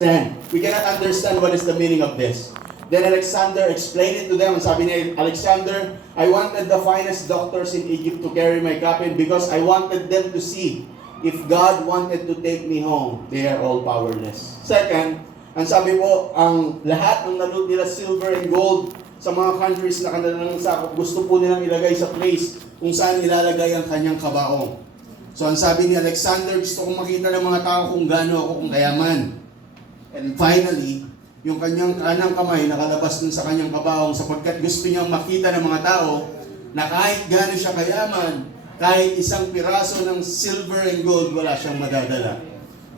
We cannot understand what is the meaning of this. Then Alexander explained it to them. And sabi ni Alexander, I wanted the finest doctors in Egypt to carry my coffin because I wanted them to see if God wanted to take me home. They are all powerless. Second, ang sabi po, ang lahat ng nalot nila silver and gold sa mga countries na kanilang sakop, gusto po nilang ilagay sa place kung saan ilalagay ang kanyang kabaong. So ang sabi ni Alexander, gusto kong makita ng mga tao kung gaano ako kung kayaman. And finally, yung kanyang kanang kamay nakalabas dun sa kanyang kabaong sapagkat gusto niyang makita ng mga tao na kahit gaano siya kayaman, kahit isang piraso ng silver and gold, wala siyang madadala.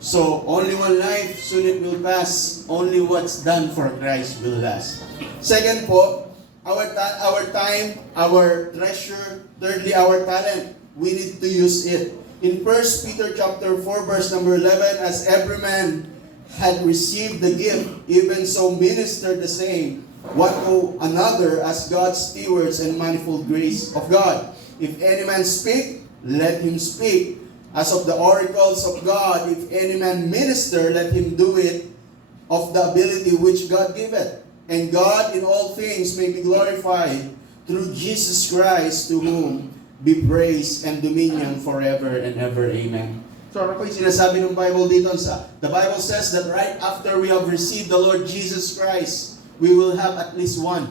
So, only one life, soon it will pass. Only what's done for Christ will last. Second po, our time, our treasure. Thirdly, our talent. We need to use it. In 1 Peter chapter 4, verse number 11, as every man had received the gift, even so minister the same, one to another as God's stewards and manifold grace of God. If any man speak, let him speak as of the oracles of God. If any man minister, let him do it of the ability which God giveth. And God in all things may be glorified through Jesus Christ, to whom be praise and dominion forever and ever. Amen. So ano po yung sinasabi ng Bible dito? The Bible says that right after we have received the Lord Jesus Christ, we will have at least one